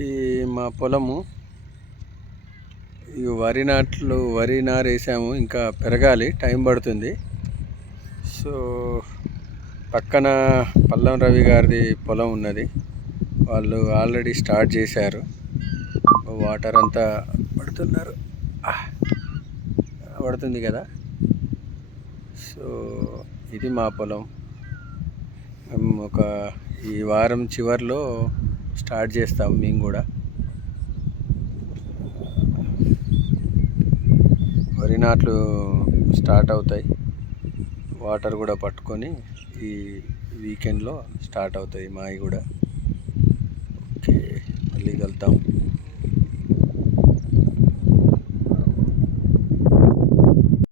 ఇది మా పొలము. ఈ వరి నారు వేసాము, ఇంకా పెరగాలి, టైం పడుతుంది. సో పక్కన పల్లం రవి గారిది పొలం ఉన్నది, వాళ్ళు ఆల్రెడీ స్టార్ట్ చేశారు. వాటర్ అంతా పడుతున్నారు, పడుతుంది కదా. సో ఇది మా పొలం. మేము ఈ వారం చివరిలో స్టార్ట్ చేస్తాం మేము కూడా. వరి నాట్లు స్టార్ట్ అవుతాయి, వాటర్ కూడా పట్టుకొని ఈ వీకెండ్లో స్టార్ట్ అవుతాయి మావి కూడా. ఓకే, మళ్ళీ కలుద్దాం.